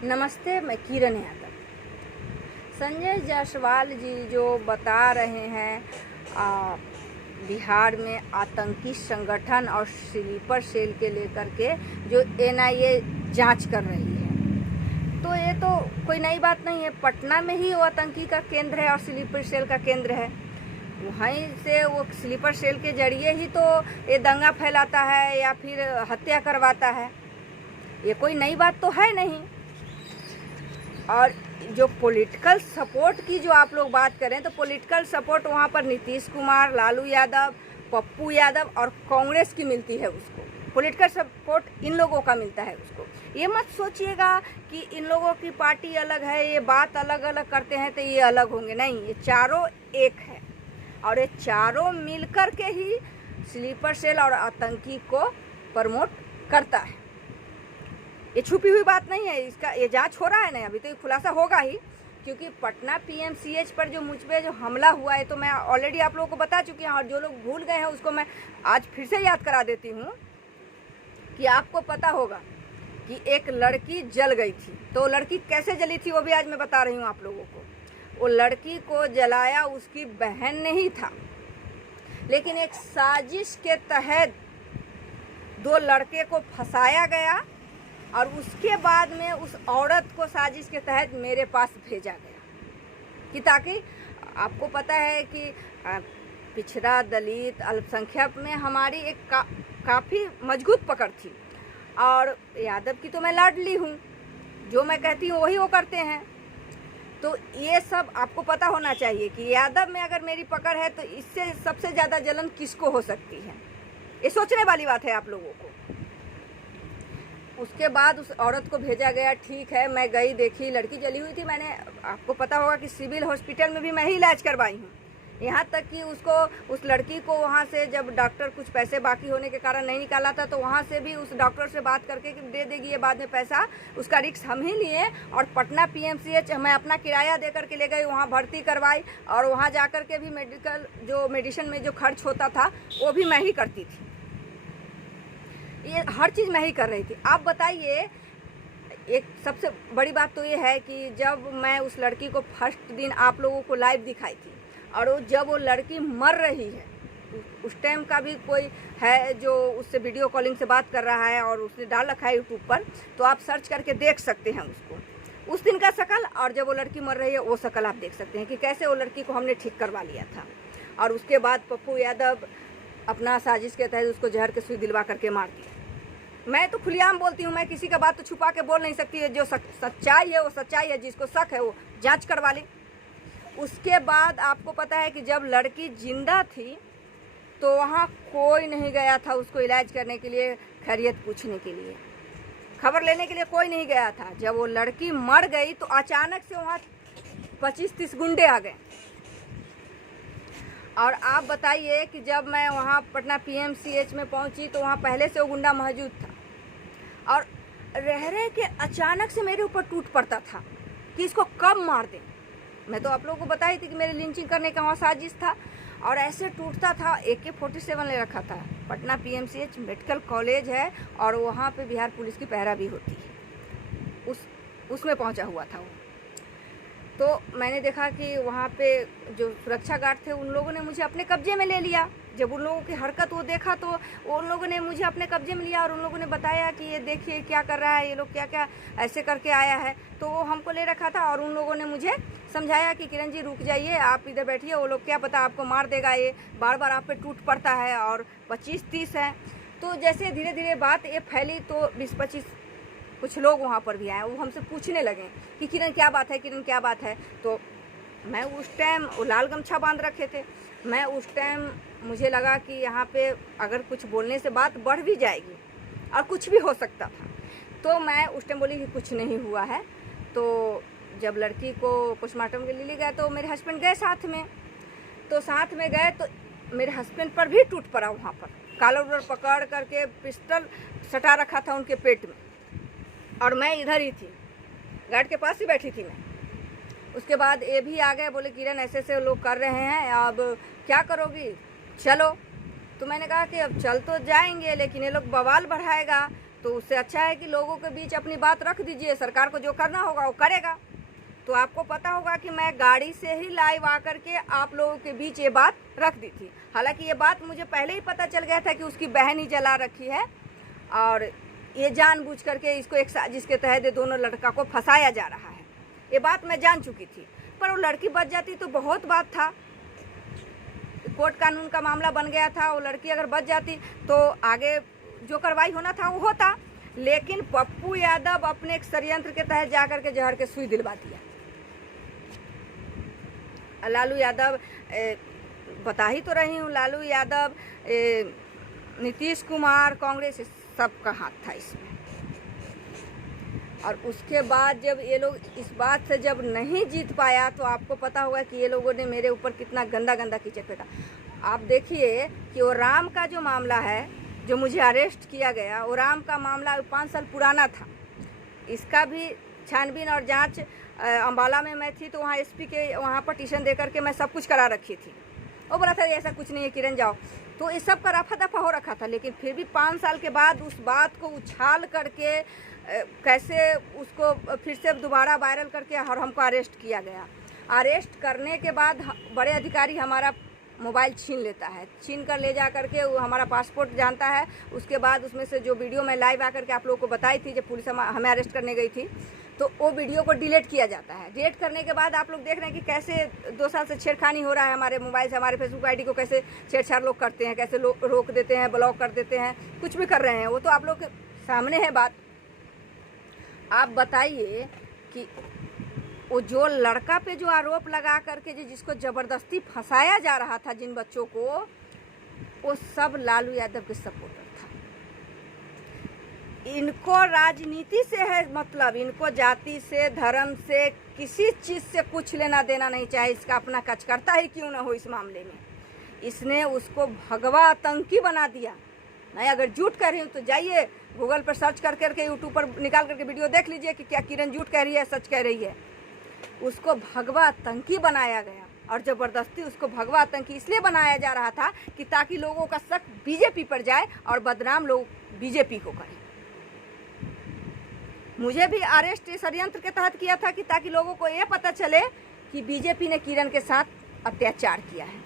नमस्ते, मैं किरण यादव। संजय जायसवाल जी जो बता रहे हैं बिहार में आतंकी संगठन और स्लीपर सेल के लेकर के जो एनआईए जांच कर रही है, तो ये तो कोई नई बात नहीं है। पटना में ही वो आतंकी का केंद्र है और स्लीपर सेल का केंद्र है। वहीं से वो स्लीपर सेल के जरिए ही तो ये दंगा फैलाता है या फिर हत्या करवाता है। ये कोई नई बात तो है नहीं। और जो पॉलिटिकल सपोर्ट की जो आप लोग बात करें, तो पॉलिटिकल सपोर्ट वहाँ पर नीतीश कुमार, लालू यादव, पप्पू यादव और कांग्रेस की मिलती है उसको। पॉलिटिकल सपोर्ट इन लोगों का मिलता है उसको। ये मत सोचिएगा कि इन लोगों की पार्टी अलग है, ये बात अलग अलग करते हैं तो ये अलग होंगे। नहीं, ये चारों एक है और ये चारों मिलकर के ही स्लीपर सेल और आतंकी को प्रमोट करता है। ये छुपी हुई बात नहीं है, इसका ये जांच हो रहा है ना, अभी तो ये खुलासा होगा ही। क्योंकि पटना पीएमसीएच पर जो मुझ पे जो हमला हुआ है, तो मैं ऑलरेडी आप लोगों को बता चुकी हूँ, और जो लोग भूल गए हैं उसको मैं आज फिर से याद करा देती हूँ कि आपको पता होगा कि एक लड़की जल गई थी। तो लड़की कैसे जली थी वो भी आज मैं बता रही हूँ आप लोगों को। वो लड़की को जलाया उसकी बहन ने ही था, लेकिन एक साजिश के तहत दो लड़के को फंसाया गया और उसके बाद में उस औरत को साजिश के तहत मेरे पास भेजा गया कि ताकि आपको पता है कि पिछड़ा, दलित, अल्पसंख्यक में हमारी एक काफ़ी मजबूत पकड़ थी। और यादव की तो मैं लाडली हूँ, जो मैं कहती हूँ वही वो करते हैं। तो ये सब आपको पता होना चाहिए कि यादव में अगर मेरी पकड़ है तो इससे सबसे ज़्यादा जलन किसको हो सकती है। ये सोचने वाली बात है आप लोगों को। उसके बाद उस औरत को भेजा गया, ठीक है, मैं गई, देखी लड़की जली हुई थी। मैंने, आपको पता होगा कि सिविल हॉस्पिटल में भी मैं ही इलाज करवाई हूँ। यहाँ तक कि उस लड़की को वहाँ से जब डॉक्टर कुछ पैसे बाकी होने के कारण नहीं निकाला था, तो वहाँ से भी उस डॉक्टर से बात करके कि दे देगी ये बाद में पैसा, उसका रिस्क हम ही लिए और पटना पीएमसीएच मैं अपना किराया दे करके ले गई, वहाँ भर्ती करवाई और वहाँ जा कर के भी मेडिसिन में जो खर्च होता था वो भी मैं ही करती थी। ये हर चीज़ मैं ही कर रही थी। आप बताइए, एक सबसे बड़ी बात तो ये है कि जब मैं उस लड़की को फर्स्ट दिन आप लोगों को लाइव दिखाई थी और जब वो लड़की मर रही है, उस टाइम का भी कोई है जो उससे वीडियो कॉलिंग से बात कर रहा है और उसने डाल रखा है यूट्यूब पर, तो आप सर्च करके देख सकते हैं उसको, उस दिन का शकल और जब वो लड़की मर रही है वो शकल आप देख सकते हैं कि कैसे वो लड़की को हमने ठीक करवा लिया था। और उसके बाद पप्पू यादव अपना साजिश के तहत उसको जहर के सुई दिलवा करके मार दिया। मैं तो खुलेआम बोलती हूँ, मैं किसी का बात तो छुपा के बोल नहीं सकती है। जो सच्चाई है वो सच्चाई है, जिसको शक है वो जांच करवा ले। उसके बाद आपको पता है कि जब लड़की जिंदा थी तो वहाँ कोई नहीं गया था उसको इलाज करने के लिए, खैरियत पूछने के लिए, खबर लेने के लिए कोई नहीं गया था। जब वो लड़की मर गई तो अचानक से वहाँ 25-30 गुंडे आ गए। और आप बताइए कि जब मैं वहाँ पटना पीएमसीएच में पहुँची तो वहाँ पहले से वो गुंडा मौजूद था और रह के अचानक से मेरे ऊपर टूट पड़ता था कि इसको कब मार दें। मैं तो आप लोगों को बताई थी कि मेरे लिंचिंग करने का वहाँ साजिश था और ऐसे टूटता था। AK-47 ले रखा था। पटना पीएमसीएच मेडिकल कॉलेज है और वहाँ पे बिहार पुलिस की पहरा भी होती है, उसमें पहुँचा हुआ था वो। तो मैंने देखा कि वहाँ पे जो सुरक्षा गार्ड थे उन लोगों ने मुझे अपने कब्जे में ले लिया। जब उन लोगों की हरकत वो देखा तो उन लोगों ने मुझे अपने कब्जे में लिया और उन लोगों ने बताया कि ये देखिए क्या कर रहा है, ये लोग क्या क्या ऐसे करके आया है। तो वो हमको ले रखा था और उन लोगों ने मुझे समझाया कि किरण जी रुक जाइए, आप इधर बैठिए, वो लोग क्या पता आपको मार देगा, ये बार बार आप पे टूट पड़ता है और 25-30 है। तो जैसे धीरे धीरे बात ये फैली तो 20-25 कुछ लोग वहाँ पर भी आए, वो हमसे पूछने लगे कि किरण क्या बात है, किरण क्या बात है। तो मैं उस टाइम वो लाल गमछा बांध रखे थे। मैं उस टाइम मुझे लगा कि यहाँ पे अगर कुछ बोलने से बात बढ़ भी जाएगी और कुछ भी हो सकता था, तो मैं उस टाइम बोली कि कुछ नहीं हुआ है। तो जब लड़की को पोस्टमार्टम के लिए गए तो मेरे हस्बैंड गए साथ में, तो साथ में गए तो मेरे हस्बैंड पर भी टूट पड़ा। वहाँ पर कॉलर उलर पकड़ करके पिस्टल सटा रखा था उनके पेट में और मैं इधर ही थी, गार्ड के पास ही बैठी थी मैं। उसके बाद ये भी आ गए, बोले किरण ऐसे ऐसे लोग कर रहे हैं, अब क्या करोगी, चलो। तो मैंने कहा कि अब चल तो जाएंगे लेकिन ये लोग बवाल बढ़ाएगा तो उससे अच्छा है कि लोगों के बीच अपनी बात रख दीजिए, सरकार को जो करना होगा वो करेगा। तो आपको पता होगा कि मैं गाड़ी से ही लाइव आकर के आप लोगों के बीच ये बात रख दी थी। हालांकि ये बात मुझे पहले ही पता चल गया था कि उसकी बहन ही जला रखी है और ये जानबूझ करके इसको एक साजिश के तहत दोनों लड़का को फंसाया जा रहा है। ये बात मैं जान चुकी थी, पर वो लड़की बच जाती तो बहुत बात था, कोर्ट कानून का मामला बन गया था। वो लड़की अगर बच जाती तो आगे जो कार्रवाई होना था वो होता। लेकिन पप्पू यादव अपने एक षड्यंत्र के तहत जाकर के जहर के सुई दिलवा दिया। लालू यादव, बता ही तो रही हूँ, लालू यादव, नीतीश कुमार, कांग्रेस, सबका हाथ था इसमें। और उसके बाद जब ये लोग इस बात से जब नहीं जीत पाया तो आपको पता होगा कि ये लोगों ने मेरे ऊपर कितना गंदा गंदा कीचड़ फेंका। आप देखिए कि वो राम का जो मामला है, जो मुझे अरेस्ट किया गया, वो राम का मामला 5 साल पुराना था। इसका भी छानबीन और जांच अम्बाला में मैं थी तो वहाँ एसपी के वहाँ पटिशन दे करके मैं सब कुछ करा रखी थी। वो बोला था ऐसा कुछ नहीं है किरण जाओ, तो इस सब का रफा दफा हो रखा था। लेकिन फिर भी 5 साल के बाद उस बात को उछाल करके कैसे उसको फिर से दोबारा वायरल करके और हमको अरेस्ट किया गया। अरेस्ट करने के बाद बड़े अधिकारी हमारा मोबाइल छीन लेता है, छीन कर ले जा करके वो हमारा पासपोर्ट जानता है। उसके बाद उसमें से जो वीडियो मैं लाइव आकर के आप लोगों को बताई थी, जब पुलिस हमें अरेस्ट करने गई थी, तो वो वीडियो को डिलीट किया जाता है। डिलीट करने के बाद आप लोग देख रहे हैं कि कैसे 2 साल से छेड़खानी हो रहा है हमारे मोबाइल से, हमारे फेसबुक आईडी को कैसे छेड़छाड़ लोग करते हैं, कैसे लोग रोक देते हैं, ब्लॉक कर देते हैं, कुछ भी कर रहे हैं। वो तो आप लोग के सामने है बात। आप बताइए कि वो जो लड़का पे जो आरोप लगा करके जिसको ज़बरदस्ती फंसाया जा रहा था, जिन बच्चों को, वो सब लालू यादव के सपोर्टर था। इनको राजनीति से है मतलब, इनको जाति से, धर्म से, किसी चीज़ से कुछ लेना देना नहीं, चाहे इसका अपना कचकर्ता ही क्यों ना हो। इस मामले में इसने उसको भगवा आतंकी बना दिया। नहीं, अगर झूठ कह रही हूँ तो जाइए गूगल पर सर्च कर करके, यूट्यूब पर निकाल करके वीडियो देख लीजिए कि क्या किरण झूठ कह रही है, सच कह रही है। उसको भगवा आतंकी बनाया गया और ज़बरदस्ती उसको भगवा आतंकी इसलिए बनाया जा रहा था कि ताकि लोगों का शक बीजेपी पर जाए और बदनाम लोग बीजेपी को करें। मुझे भी अरेस्ट षड्यंत्र के तहत किया था कि ताकि लोगों को ये पता चले कि बीजेपी ने किरण के साथ अत्याचार किया है।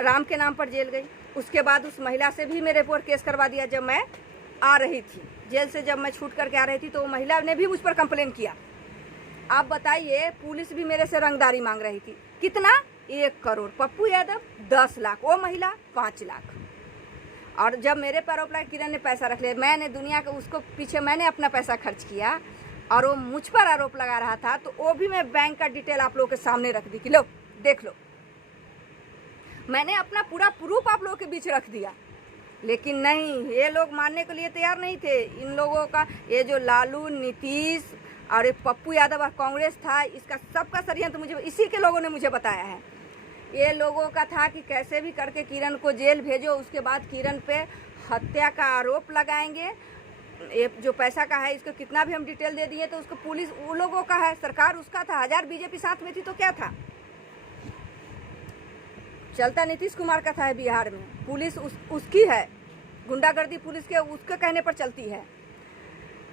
राम के नाम पर जेल गई। उसके बाद उस महिला से भी मेरे ऊपर केस करवा दिया। जब मैं आ रही थी जेल से, जब मैं छूट करके आ रही थी, तो वो महिला ने भी मुझ पर कंप्लेन किया। आप बताइए, पुलिस भी मेरे से रंगदारी मांग रही थी। कितना? 1 करोड़। पप्पू यादव 10 लाख, वो महिला 5 लाख। और जब मेरे पर आरोप लगा किरण ने पैसा रख लिया, मैंने दुनिया के उसको पीछे मैंने अपना पैसा खर्च किया और वो मुझ पर आरोप लगा रहा था, तो वो भी मैं बैंक का डिटेल आप लोगों के सामने रख दी कि लो देख लो। मैंने अपना पूरा प्रूफ आप लोगों के बीच रख दिया। लेकिन नहीं, ये लोग मानने के लिए तैयार नहीं थे। इन लोगों का ये जो लालू, नीतीश और पप्पू यादव और कांग्रेस था, इसका सबका षड्यंत्र मुझे इसी के लोगों ने मुझे बताया है। ये लोगों का था कि कैसे भी करके किरण को जेल भेजो, उसके बाद किरण पे हत्या का आरोप लगाएंगे। ये जो पैसा का है, इसको कितना भी हम डिटेल दे दिए तो उसको पुलिस वो लोगों का है, सरकार उसका था। 1000 बीजेपी साथ में थी तो क्या था, चलता नीतीश कुमार का था बिहार में। पुलिस उसकी है, गुंडागर्दी पुलिस के उसके कहने पर चलती है।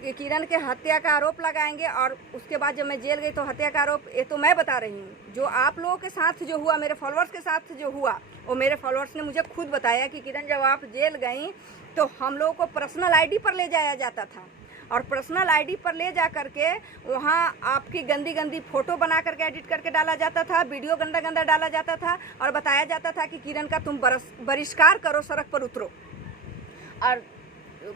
कि किरण के हत्या का आरोप लगाएंगे और उसके बाद जब मैं जेल गई तो हत्या का आरोप, ये तो मैं बता रही हूँ। जो आप लोगों के साथ जो हुआ, मेरे फॉलोअर्स के साथ जो हुआ, वो मेरे फॉलोअर्स ने मुझे खुद बताया कि किरण जब आप जेल गई तो हम लोगों को पर्सनल आईडी पर ले जाया जाता था और पर्सनल आईडी पर ले जा करके वहाँ आपकी गंदी गंदी फ़ोटो बना करके एडिट करके डाला जाता था, वीडियो गंदा गंदा डाला जाता था और बताया जाता था कि किरण का तुम बहिष्कार करो, सड़क पर उतरो। और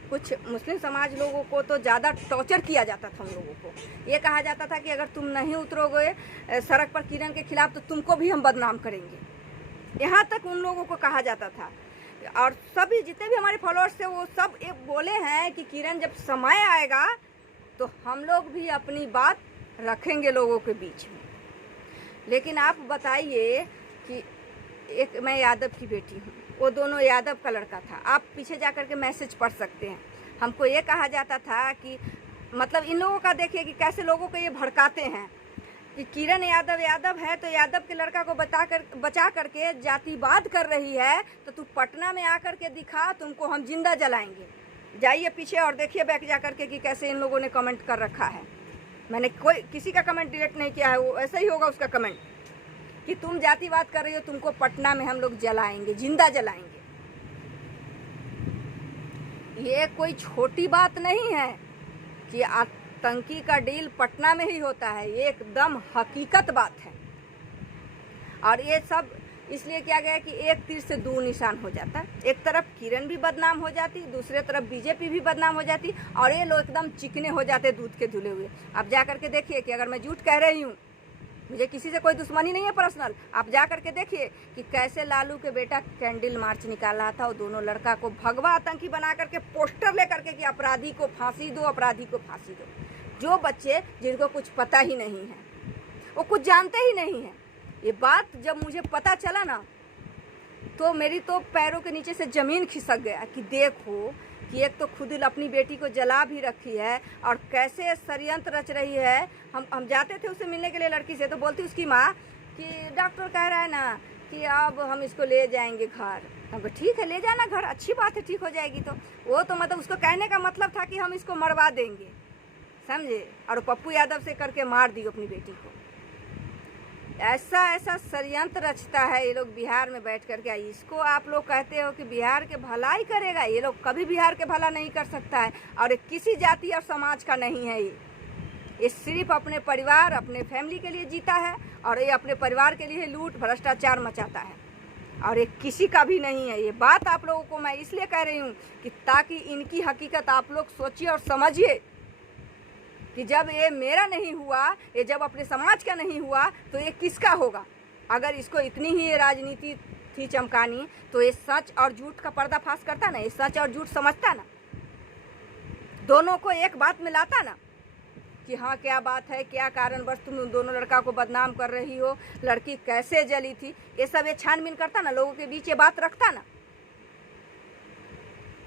कुछ मुस्लिम समाज लोगों को तो ज़्यादा टॉर्चर किया जाता था। उन लोगों को ये कहा जाता था कि अगर तुम नहीं उतरोगे सड़क पर किरण के खिलाफ तो तुमको भी हम बदनाम करेंगे। यहाँ तक उन लोगों को कहा जाता था। और सभी जितने भी हमारे फॉलोअर्स थे वो सब ये बोले हैं कि किरण जब समय आएगा तो हम लोग भी अपनी बात रखेंगे लोगों के बीच में। लेकिन आप बताइए कि एक मैं यादव की बेटी हूँ, वो दोनों यादव का लड़का था। आप पीछे जा कर के मैसेज पढ़ सकते हैं। हमको ये कहा जाता था कि मतलब इन लोगों का देखिए कि कैसे लोगों को ये भड़काते हैं कि किरण यादव है तो यादव के लड़का को बचा करके जातिवाद कर रही है, तो तू पटना में आकर के दिखा, तुमको हम जिंदा जलाएंगे। जाइए पीछे और देखिए बैक जा करके कि कैसे इन लोगों ने कमेंट कर रखा है। मैंने कोई किसी का कमेंट डिलीट नहीं किया है, वो ऐसा ही होगा उसका कमेंट कि तुम जातिवाद कर रही हो, तुमको पटना में हम लोग जलाएंगे, जिंदा जलाएंगे। ये कोई छोटी बात नहीं है कि आतंकी का डील पटना में ही होता है, ये एकदम हकीकत बात है। और ये सब इसलिए किया गया है कि एक तीर से दो निशान हो जाता है। एक तरफ किरण भी बदनाम हो जाती, दूसरे तरफ बीजेपी भी बदनाम हो जाती, और ये लोग एकदम चिकने हो जाते दूध के धुले हुए। आप जा करके देखिए कि अगर मैं झूठ कह रही हूँ, मुझे किसी से कोई दुश्मनी नहीं है पर्सनल, आप जा करके देखिए कि कैसे लालू के बेटा कैंडल मार्च निकाल रहा था और दोनों लड़का को भगवा आतंकी बना करके पोस्टर ले करके कि अपराधी को फांसी दो, अपराधी को फांसी दो। जो बच्चे जिनको कुछ पता ही नहीं है, वो कुछ जानते ही नहीं है। ये बात जब मुझे पता चला ना, तो मेरी तो पैरों के नीचे से ज़मीन खिसक गया कि देखो कि एक तो खुद अपनी बेटी को जला भी रखी है और कैसे षड्यंत्र रच रही है। हम जाते थे उससे मिलने के लिए लड़की से, तो बोलती उसकी माँ कि डॉक्टर कह रहा है ना कि अब हम इसको ले जाएंगे घर। हमको ठीक है, ले जाना घर, अच्छी बात है, ठीक हो जाएगी। तो वो तो मतलब उसको कहने का मतलब था कि हम इसको मरवा देंगे, समझे। और पप्पू यादव से करके मार दी अपनी बेटी को। ऐसा ऐसा षड्यंत्र रचता है ये लोग बिहार में बैठ करके। इसको आप लोग कहते हो कि बिहार के भलाई करेगा, ये लोग कभी बिहार के भला नहीं कर सकता है। और ये किसी जाति और समाज का नहीं है। ये सिर्फ अपने परिवार, अपने फैमिली के लिए जीता है, और ये अपने परिवार के लिए लूट भ्रष्टाचार मचाता है, और ये किसी का भी नहीं है। ये बात आप लोगों को मैं इसलिए कह रही हूँ कि ताकि इनकी हकीकत आप लोग सोचिए और समझिए कि जब ये मेरा नहीं हुआ, ये जब अपने समाज का नहीं हुआ, तो ये किसका होगा। अगर इसको इतनी ही ये राजनीति थी चमकानी, तो ये सच और झूठ का पर्दाफाश करता ना, ये सच और झूठ समझता ना, दोनों को एक बात में लाता ना कि हाँ क्या बात है, क्या कारणवश तुम दोनों लड़का को बदनाम कर रही हो, लड़की कैसे जली थी, ये सब ये छानबीन करता ना, लोगों के बीच ये बात रखता ना।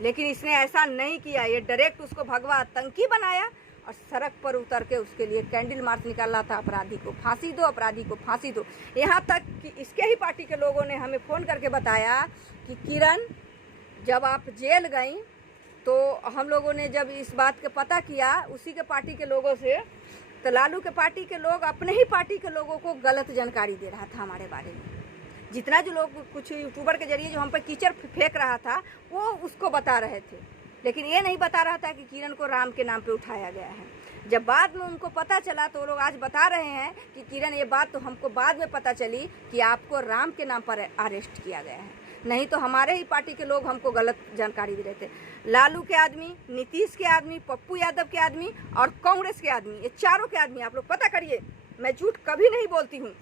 लेकिन इसने ऐसा नहीं किया, ये डायरेक्ट उसको भगवा आतंकी बनाया और सड़क पर उतर के उसके लिए कैंडल मार्च निकाल रहा था, अपराधी को फांसी दो, अपराधी को फांसी दो। यहाँ तक कि इसके ही पार्टी के लोगों ने हमें फ़ोन करके बताया कि किरण जब आप जेल गई, तो हम लोगों ने जब इस बात का पता किया उसी के पार्टी के लोगों से, तो लालू के पार्टी के लोग अपने ही पार्टी के लोगों को गलत जानकारी दे रहा था हमारे बारे में। जितना जो लोग कुछ यूट्यूबर के जरिए जो हम पर कीचड़ फेंक रहा था, वो उसको बता रहे थे, लेकिन ये नहीं बता रहा था कि किरण को राम के नाम पे उठाया गया है। जब बाद में उनको पता चला तो वो लोग आज बता रहे हैं कि किरण, ये बात तो हमको बाद में पता चली कि आपको राम के नाम पर अरेस्ट किया गया है, नहीं तो हमारे ही पार्टी के लोग हमको गलत जानकारी दे रहे थे। लालू के आदमी, नीतीश के आदमी, पप्पू यादव के आदमी और कांग्रेस के आदमी, ये चारों के आदमी आप लोग पता करिए, मैं झूठ कभी नहीं बोलती हूँ।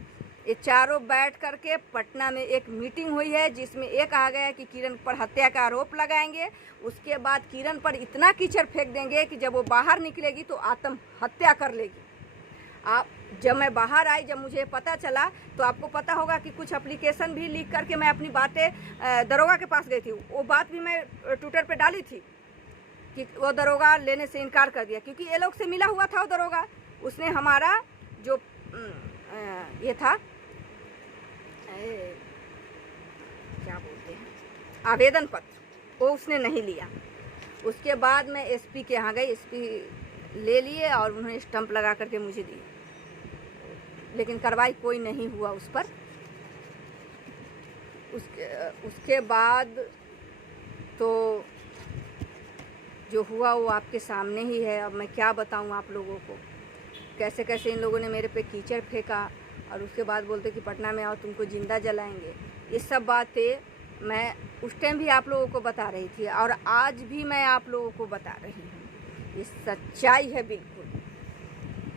ये चारों बैठ करके पटना में एक मीटिंग हुई है जिसमें ये कहा गया है कि किरण पर हत्या का आरोप लगाएंगे, उसके बाद किरण पर इतना कीचड़ फेंक देंगे कि जब वो बाहर निकलेगी तो आत्महत्या कर लेगी। आप जब मैं बाहर आई, जब मुझे पता चला, तो आपको पता होगा कि कुछ एप्लीकेशन भी लीक करके मैं अपनी बातें दरोगा के पास गई थी। वो बात भी मैं ट्विटर पे डाली थी कि वो दरोगा लेने से इनकार कर दिया, क्योंकि ये लोग से मिला हुआ था वो दरोगा। उसने हमारा जो ये था, क्या बोलते हैं, आवेदन पत्र, वो उसने नहीं लिया। उसके बाद मैं एसपी के यहाँ गई, एसपी ले लिए और उन्होंने स्टंप लगा करके मुझे दिए, लेकिन कार्रवाई कोई नहीं हुआ उस पर। उसके बाद तो जो हुआ वो आपके सामने ही है। अब मैं क्या बताऊँ आप लोगों को, कैसे कैसे इन लोगों ने मेरे पे कीचड़ फेंका और उसके बाद बोलते कि पटना में आओ तुमको जिंदा जलाएंगे। ये सब बातें मैं उस टाइम भी आप लोगों को बता रही थी और आज भी मैं आप लोगों को बता रही हूँ। ये सच्चाई है बिल्कुल।